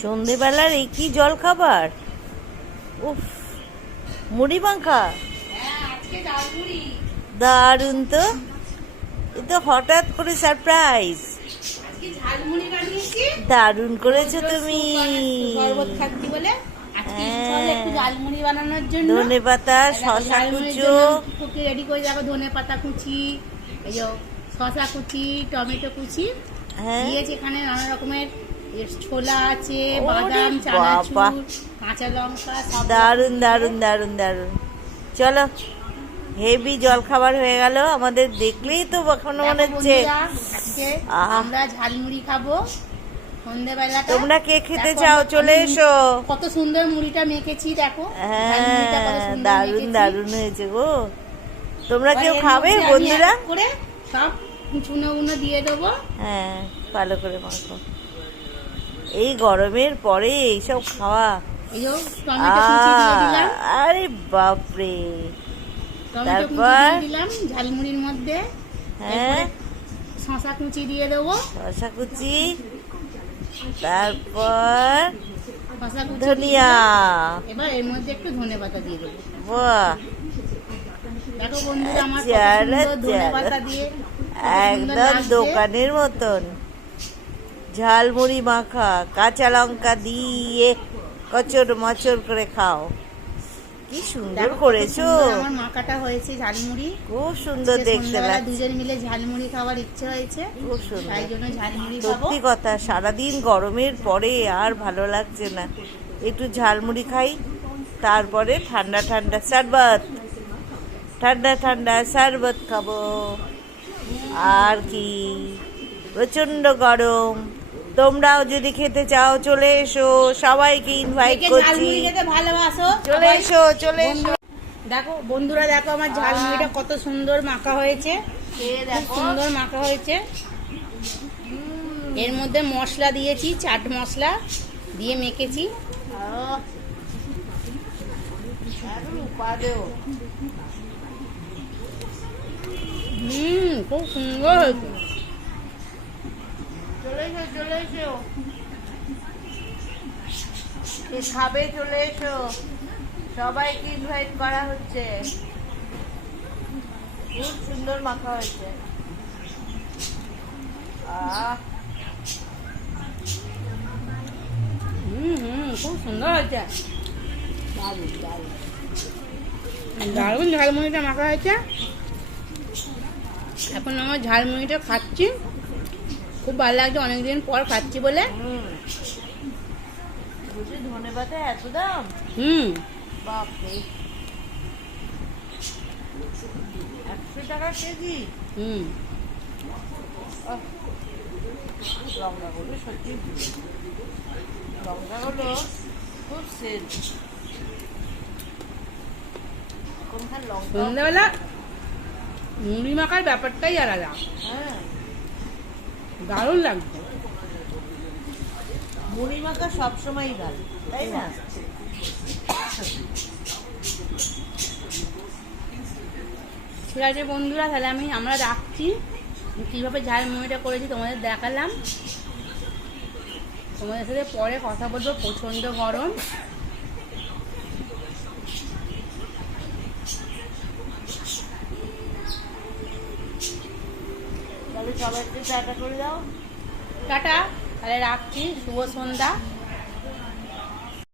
সন্ধেবেলার এই কি জল খাবার উফ মুড়ি মাখা? দারুণ তো। এ তো হঠাৎ করে সারপ্রাইজ দারুণ করেছ তুমি। হ্যাঁ। ধনে পাতা শশা কুচো। রেডি করে যাব ধনে পাতা কুচি শশা কুচি টমেটো কুচি। হ্যাঁ। দিয়েছি এখানে নানা রকমের ছোলা আছে বাদাম চানাচুর কাঁচা লঙ্কা সব দারুণ দারুণ দারুণ দারুণ। চলো হেভি জল খাবার হয়ে গেল। আমাদের দেখলেই তো এখনও মনে হচ্ছে। আমরা ঝালমুড়ি খাব সন্ধ্যেবেলা তোমরা কে খেতে চাও? চলে এসো। কত সুন্দর মুড়িটা মেখেছি দেখো। হ্যাঁ মেখেছি। দারুণ হয়েছে গো। তোমরা কেউ খাবে বন্ধুরা? করে সব চুনো উনো দিয়ে দেবো। হ্যাঁ ভালো করে মাখো। এই গরমের পরে এইসব খাওয়া। আরে বাপরে। তারপর? দিলাম ঝালমুড়ির মধ্যে। হ্যাঁ। শশা কুচি দিয়ে দেবো। শশা কুচি। তারপর ধনিয়া। এবার এর মধ্যে একটু ধনে পাতা দিয়ে দেবো। বাহ। দেখো বন্ধুরা আমার কত জ্বালা সুন্দর ধনে পাতা দিয়ে একদম দোকানের মতন। ঝালমুড়ি মাখা কাঁচা লঙ্কা দিয়ে কচর মচর করে খাও। কি সুন্দর করেছ। আমার মাখাটা হয়েছে ঝালমুড়ি। খুব সুন্দর দেখতে লাগছে। দুজন মিলে ঝালমুড়ি খাওয়ার ইচ্ছে হয়েছে। খুব সুন্দর। তাই জন্য ঝালমুড়ি খাব। সত্যি কথা সারাদিন গরমের পরে আর ভালো লাগছে না। একটু ঝালমুড়ি খাই তারপরে ঠান্ডা ঠান্ডা শরবত। ঠান্ডা ঠান্ডা শরবত খাব। আর কি প্রচণ্ড গরম। তোমরাও যদি খেতে চাও চলে এসো। সবাইকে ইনভাইট করছি। ভালোবাসো। চলে এসো চলে এসো। দেখো বন্ধুরা দেখো আমার ঝালমুড়িটা কত সুন্দর মাখা হয়েছে। সুন্দর মাখা হয়েছে। এর মধ্যে মশলা দিয়েছি চাট মশলা দিয়ে মেখেছি। হুম খুব সুন্দর হয়েছে। এসো, চলে এসো। খাবে চলে এসো। সবাইকে ইনভাইট করা হচ্ছে। খুব সুন্দর মাখা হয়েছে। হুম হুম, খুব সুন্দর হয়েছে। ঝালমুড়িটা মাখা হয়েছে। এখন আমার ঝালমুড়িটা খাচ্ছি। খুব ভালো লাগছে, অনেকদিন পর খাচ্ছি বলে। ধনে এত দাম হুম। একশো টাকা কেজি হুম। সত্যি খুব সন্ধ্যাবেলা মুড়ি মাখার ব্যাপারটাই আলাদা। হ্যাঁ। দারুণ লাগবে। মুড়ি মাখা সবসময়ই ভালো তাই না? ঠিক আছে বন্ধুরা তাহলে আমি আমরা রাখছি। কীভাবে ঝাল মুড়িটা করেছি তোমাদের দেখালাম। তোমাদের সাথে পরে কথা বলব প্রচণ্ড গরম। তাহলে সবাইকে টাটা করে দাও। টাটা। তাহলে রাখছি। শুভ সন্ধ্যা।